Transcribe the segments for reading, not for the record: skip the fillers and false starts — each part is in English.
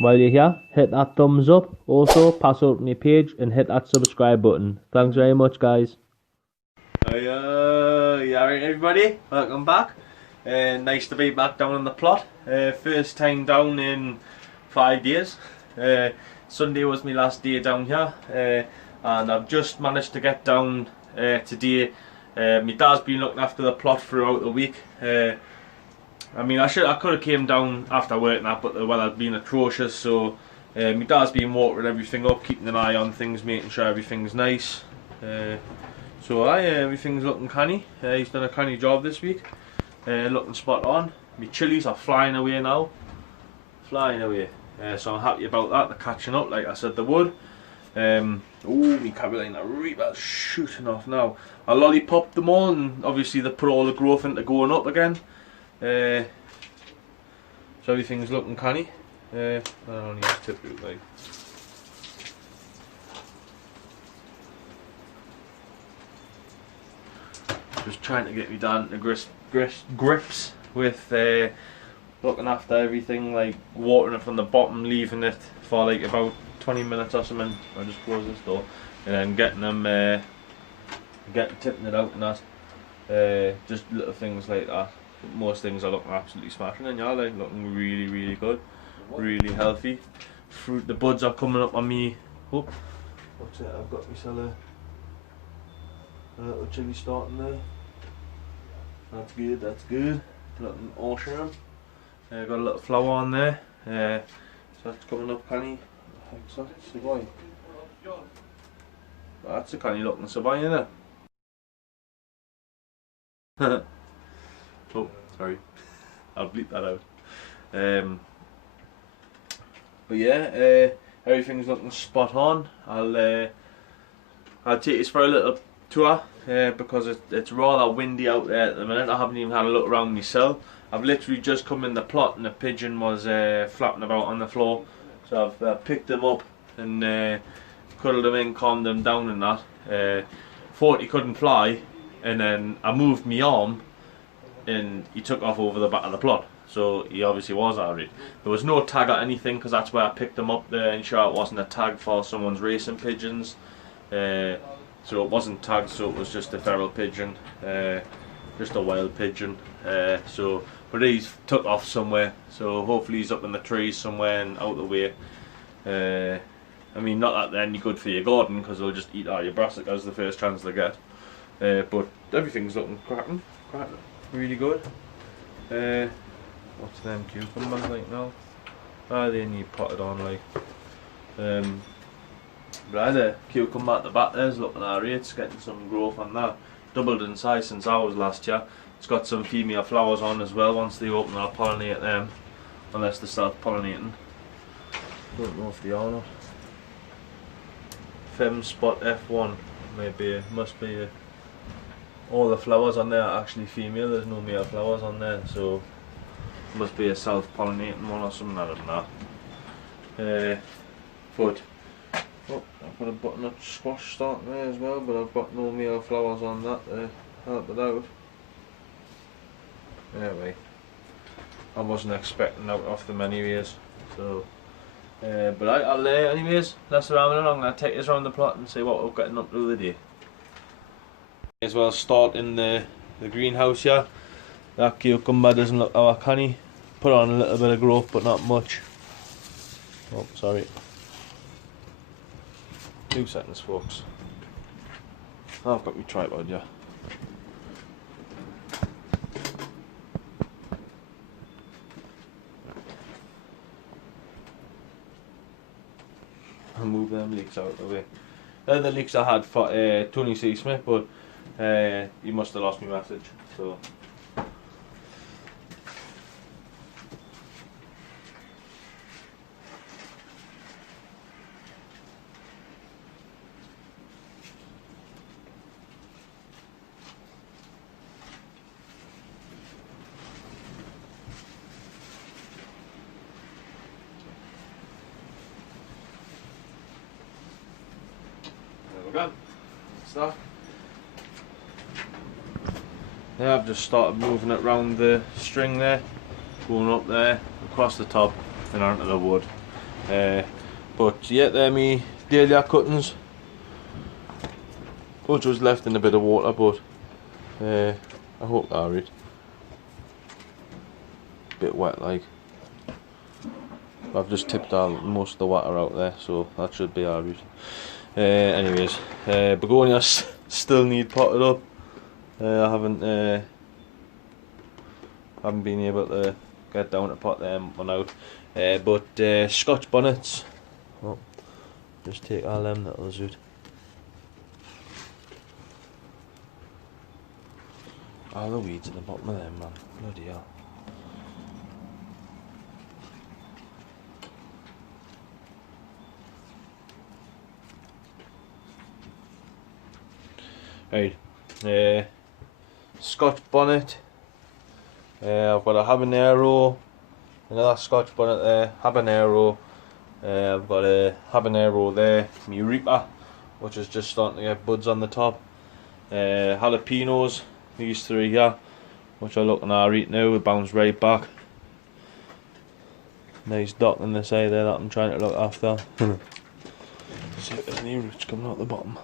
While you're here, hit that thumbs up. Also, pass out my page and hit that subscribe button. Thanks very much, guys. Yeah, right, everybody, welcome back. Nice to be back down on the plot. First time down in 5 days. Sunday was my last day down here, and I've just managed to get down today. My dad's been looking after the plot throughout the week. I mean, I could have came down after work now, but the weather's been atrocious, so my dad's been watering everything up, keeping an eye on things, making sure everything's nice. So everything's looking canny. He's done a canny job this week. Looking spot on. My chilies are flying away now. Flying away. So I'm happy about that. They're catching up like I said they would. My Carolina Reaper's shooting off now. I lollipopped them all, and obviously they put all the growth into going up again. So everything's looking canny. I don't need to tip it like. Just trying to get me dad into grips with looking after everything, like watering it from the bottom, leaving it for like about 20 minutes or something. I'll just close this door, and then getting them, tipping it out and that. Just little things like that. But most things are looking absolutely smashing, and yeah, like looking really good, really healthy. Fruit, the buds are coming up on me. Oh, what's it? I've got myself a little chili starting there. That's good, that's good. Looking awesome. Got a little flower on there. So that's coming up canny. That's a canny looking sabai, isn't it? Oh, sorry. I'll bleep that out. But yeah, everything's looking spot on. I'll take us for a little tour because it's rather windy out there at the minute. I haven't even had a look around myself. I've literally just come in the plot and the pigeon was flapping about on the floor, so I've picked him up and cuddled him in, calmed him down and that. Thought he couldn't fly, and then I moved my arm and he took off over the back of the plot, so he obviously was alright. There was no tag or anything because that's where I picked him up there, ensure it wasn't a tag for someone's racing pigeons. So it wasn't tagged, so it was just a feral pigeon, just a wild pigeon. But he's took off somewhere, so hopefully he's up in the trees somewhere and out of the way. I mean, not that they're any good for your garden because they'll just eat all your brassicas the first chance they get. But everything's looking cracking, really good. What's them cucumbers like now? They need potted on like. But the cucumber at the back there's looking alright, it's getting some growth on that. Doubled in size since ours last year. It's got some female flowers on as well. Once they open, I'll pollinate them, unless they start pollinating. Don't know if they are or not. Fem Spot F1, maybe, must be all the flowers on there are actually female, there's no male flowers on there, so must be a self-pollinating one or something, I don't know. But oh, I've got a butternut squash starting there as well, but I've got no male flowers on that to help it out. Anyway, I wasn't expecting out of them anyways, so but I'll anyways, that's around and I'm going to take this around the plot and see what we're getting up to the day. As well, start in the greenhouse here. That cucumber doesn't look our canny. Put on a little bit of growth but not much. Oh, sorry. 2 seconds, folks. I've got my tripod, yeah. I'll move them leeks out of the way. They're the leeks I had for Tony C. Smith, but He must have lost my message. So. There we go. Yeah, I've just started moving it round the string there, going up there, across the top, and onto the wood. But yeah, they're me dahlia cuttings, which was left in a bit of water, but I hope they're alright. Bit wet like. I've just tipped all most of the water out there, so that should be alright. Anyways, begonias still need potted up. I haven't been able to get down to pot them one out. But Scotch bonnets. Oh, just take all them littles out. All the weeds at the bottom of them, man. Bloody hell. Right, Scotch bonnet. I've got a habanero, another Scotch bonnet there, habanero. I've got a habanero there, my Reaper, which is just starting to get buds on the top. Jalapenos, these three here, which are looking alright now, it bounced right back. Nice dot on the side there that I'm trying to look after. See if there's any roots coming out the bottom.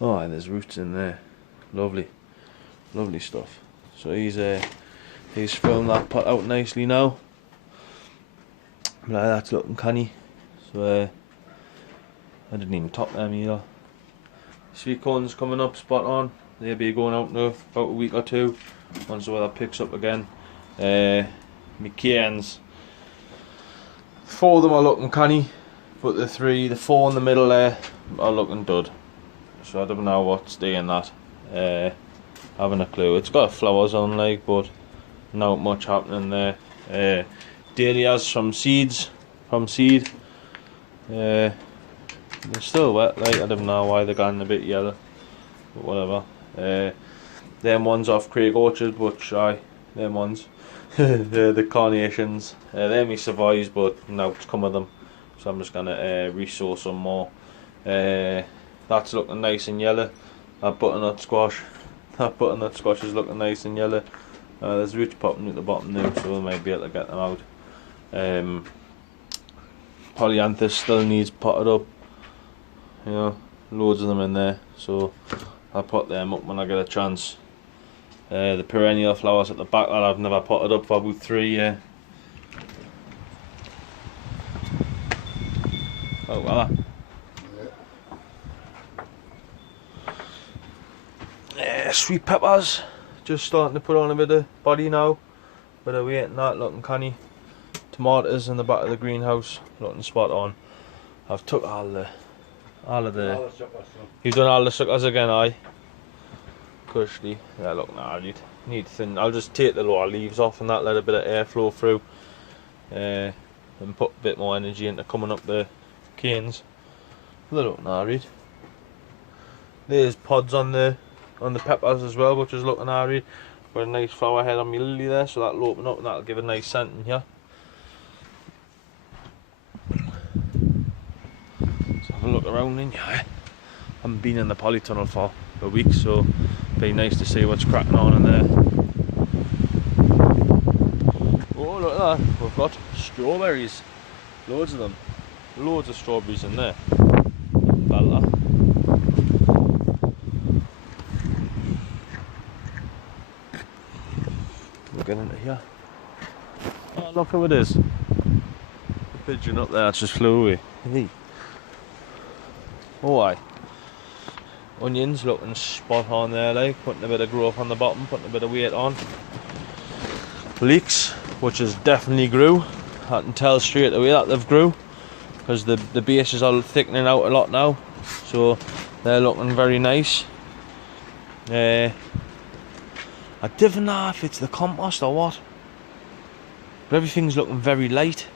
Oh, and there's roots in there. Lovely, lovely stuff. So he's filling that pot out nicely now. Like that's looking canny. So I didn't even top them either. Sweet corn's coming up spot on. They'll be going out now about a week or two once the weather picks up again. My cairns. 4 of them are looking canny, but the 4 in the middle there are looking dud. So I don't know what's doing that. Having a clue. It's got flowers on like, but not much happening there. Dahlias from seed. They're still wet. Like I don't know why they're gone a bit yellow, but whatever. Them ones off Craig Orchard, but them ones. the carnations. They're me Savoys, but now it's come with them. So I'm just gonna resource some more. That's looking nice and yellow. That butternut squash is looking nice and yellow. There's roots popping at the bottom now, so we might be able to get them out. Polyanthus still needs potted up. You know, loads of them in there, so I'll pot them up when I get a chance. The perennial flowers at the back that I've never potted up for about 3 years. Oh, voilà. Sweet peppers, just starting to put on a bit of body now, bit of weight and that, looking canny. Tomatoes in the back of the greenhouse, looking spot on. I've took all the you've done all the suckers again, aye. Cushy, they're looking alright. Need thin. I'll just take the lower leaves off and that, let a bit of air flow through, and put a bit more energy into coming up the canes. They're looking alright. There's pods on the peppers as well, which is looking alright. Got a nice flower head on my lily there, so that'll open up and that'll give a nice scent in here. Let's have a look around in here. I haven't been in the polytunnel for a week, so it'd be nice to see what's cracking on in there. Oh, look at that, we've got strawberries. Loads of them. Loads of strawberries in there. Bella. Get into here. Oh, look how it is. The pigeon up there, it's just flew away. Hey. Oh, aye. Onions looking spot on there, like putting a bit of growth on the bottom, putting a bit of weight on. Leeks, which has definitely grew. I can tell straight away that they've grew, because the bases are thickening out a lot now, so they're looking very nice. I don't know if it's the compost or what, but everything's looking very light,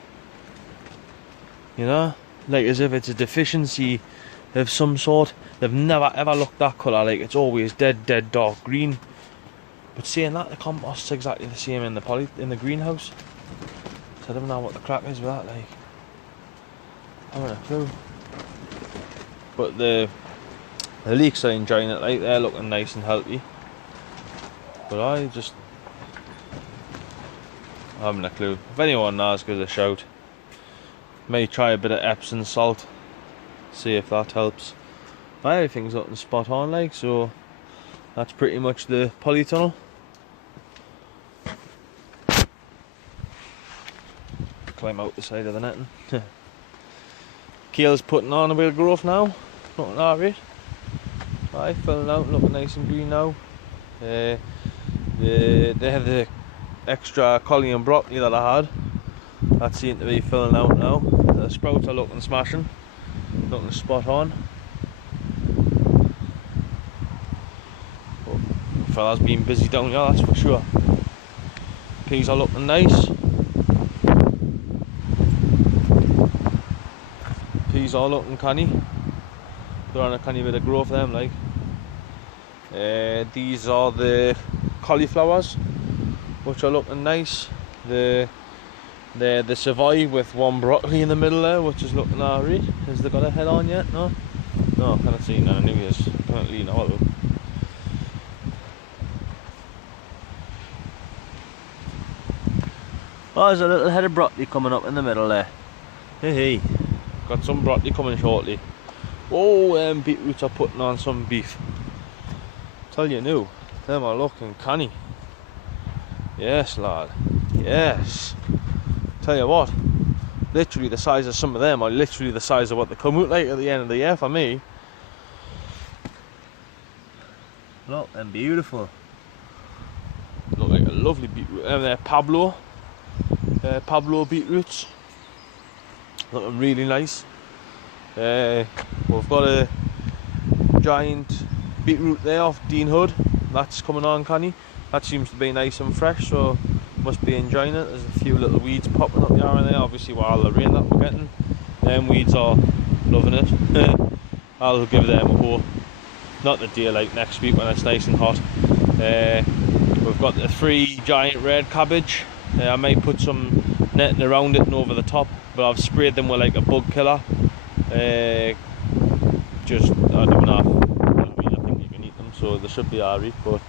you know, like as if it's a deficiency of some sort. They've never ever looked that colour, like it's always dead dark green. But saying that, the compost's exactly the same in the greenhouse, so I don't know what the crack is with that, like, I haven't a clue. But the leeks are enjoying it, like, they're looking nice and healthy. But I haven't a clue. If anyone knows, give us a shout. May try a bit of Epsom salt, see if that helps. Everything's looking spot on, like, so that's pretty much the polytunnel. Climb out the side of the netting. Keel's putting on a bit of growth now, looking alright. Filling out, looking nice and green now. They have the extra collie and broccoli that I had. That seemed to be filling out now. The sprouts are looking smashing, looking spot on. Oh, fella's been busy down here, that's for sure. Peas are looking nice. Peas are looking canny. They're on a canny bit of growth them, like. These are the cauliflowers, which are looking nice. The Savoy with one broccoli in the middle there, which is looking alright. Has they got a head on yet? No, I can't see none. I knew he is. Apparently no. Oh, there's a little head of broccoli coming up in the middle there. Hey, got some broccoli coming shortly. Oh, beetroots are putting on some beef. Tell you new, them are looking canny. Yes, lad. Yes. Tell you what, literally the size of some of them are literally the size of what they come out like at the end of the year for me. Look, them beautiful. Look like a lovely beetroot. They're Pablo beetroots. Looking really nice. We've got a giant beetroot there off Dean Hood. That's coming on canny. That seems to be nice and fresh, so must be enjoying it. There's a few little weeds popping up here and there, obviously with all the rain that we're getting. Them weeds are loving it. I'll give them a go. Not the day like next week when it's nice and hot. We've got the 3 giant red cabbage. I might put some netting around it and over the top, but I've sprayed them with like a bug killer. Just, I don't know. I think you can eat them, so they should be alright, but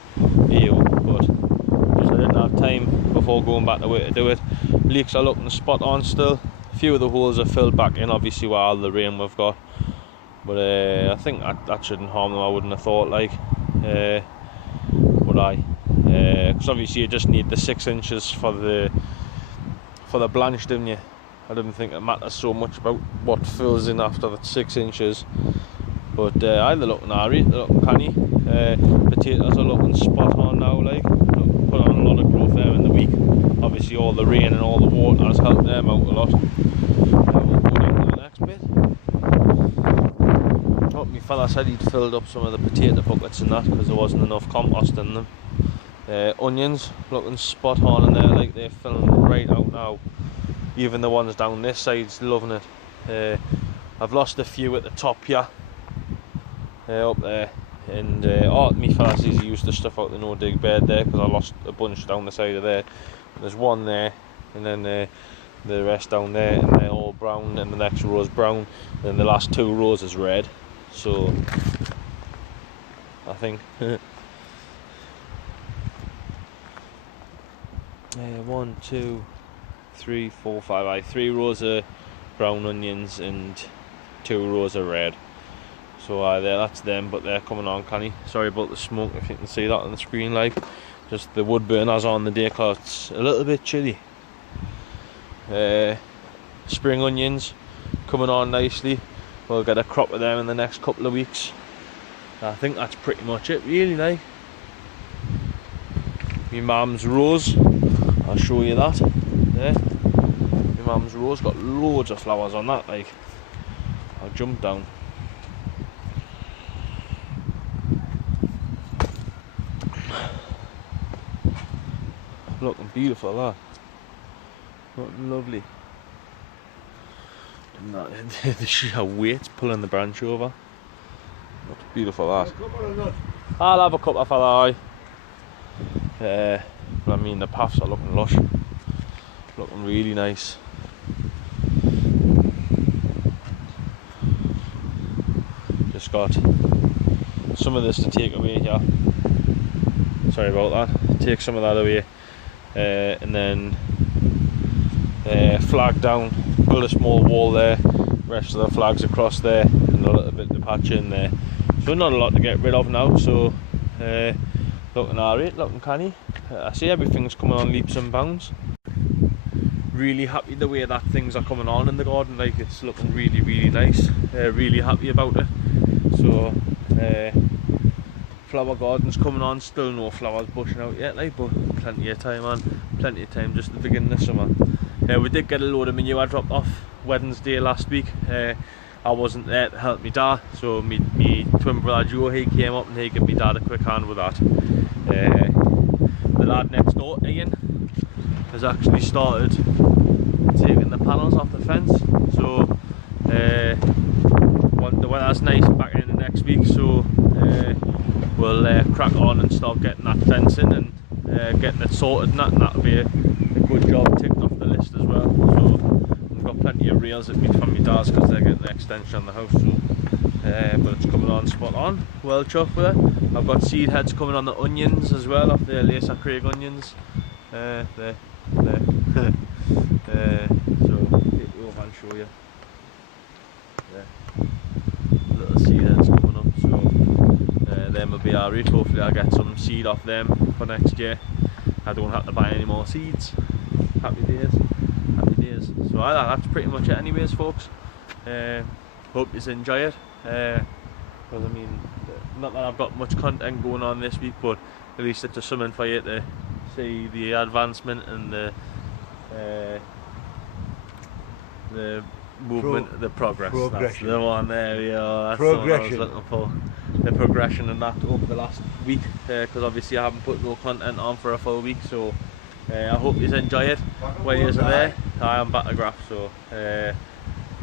just I didn't have time before going back away to do it. Leeks are looking spot on still. A few of the holes are filled back in, obviously with all the rain we've got, but I think that shouldn't harm them. I wouldn't have thought, like, would I? Because obviously you just need the 6 inches for the blanch, didn't you? I didn't think it matters so much about what fills in after the 6 inches. But they're looking alright, they're looking canny. Potatoes are looking spot on now, like. Put on a lot of growth there in the week. Obviously all the rain and all the water has helped them out a lot. We'll go down to the next bit. Oh, my fella said he'd filled up some of the potato buckets and that because there wasn't enough compost in them. Onions looking spot on in there, like they're filling right out now. Even the ones down this side's loving it. I've lost a few at the top here. Up there, and me fella says he used to stuff out the no dig bed there because I lost a bunch down the side of there. There's one there, and then the rest down there, and they're all brown, and the next row is brown, and the last 2 rows is red. So I think 1, 2, 3, 4, 5, 3 rows of brown onions and 2 rows of red. So that's them, but they're coming on canny. Sorry about the smoke, if you can see that on the screen, like. Just the wood burners on the day because it's a little bit chilly. Spring onions coming on nicely. We'll get a crop of them in the next couple of weeks. I think that's pretty much it, really, like. My mum's rose, I'll show you that. There. My mum's rose got loads of flowers on that, like. I'll jump down. Looking beautiful, that. Looking lovely. The sheer weight pulling the branch over. Looks beautiful, that. I'll have a cup of fella, but I mean, the paths are looking lush. Looking really nice. Just got some of this to take away here. Sorry about that. Take some of that away, and then flag down, build a small wall there, rest of the flags across there, and a little bit to patch in there. So not a lot to get rid of now, so looking alright, looking canny. I see everything's coming on leaps and bounds. Really happy the way that things are coming on in the garden, like it's looking really, really nice. Really happy about it. So flower garden's coming on, still no flowers bushing out yet, like, but plenty of time on, plenty of time just at the beginning of summer. We did get a load of manure dropped off Wednesday last week. I wasn't there to help me dad, so me twin brother Joe, he came up and he gave me dad a quick hand with that. The lad next door, Ian, has actually started taking the panels off the fence, so the weather's nice back in the next week, so we'll crack on and start getting that fence in and getting it sorted, and that'll be a good job ticked off the list as well. So we've got plenty of rails from my dad's because they're getting an extension on the house, so but it's coming on spot on. Well chuffed with it. I've got seed heads coming on the onions as well, off the Laser Craig onions. There. So take you over and show you. There. Little seed heads coming up, so them will be alright. Hopefully I'll get some seed off them for next year. I don't have to buy any more seeds. Happy days, happy days. So that's pretty much it anyways, folks. Hope you enjoy it. Because I mean, not that I've got much content going on this week, but at least it's just something for you to see the advancement and the movement, the progress. That's the one there, yeah. That's the one I was looking for. The progression and that over the last week, because obviously I haven't put no content on for a full week, so I hope you enjoy it. While you're there, I am Battergraph, so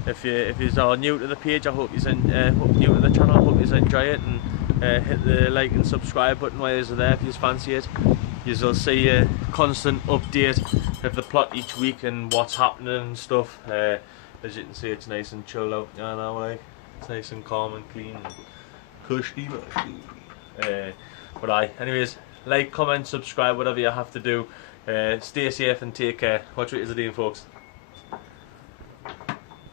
if you are new to the page, I hope you new to the channel, I hope you enjoy it, and hit the like and subscribe button while you're there if you fancy it. You'll see a constant update of the plot each week and what's happening and stuff. As you can see, it's nice and chilled out, you know, like it's nice and calm and clean and cushy. But anyways, like, comment, subscribe, whatever you have to do. Stay safe and take care. Watch what you're doing, folks.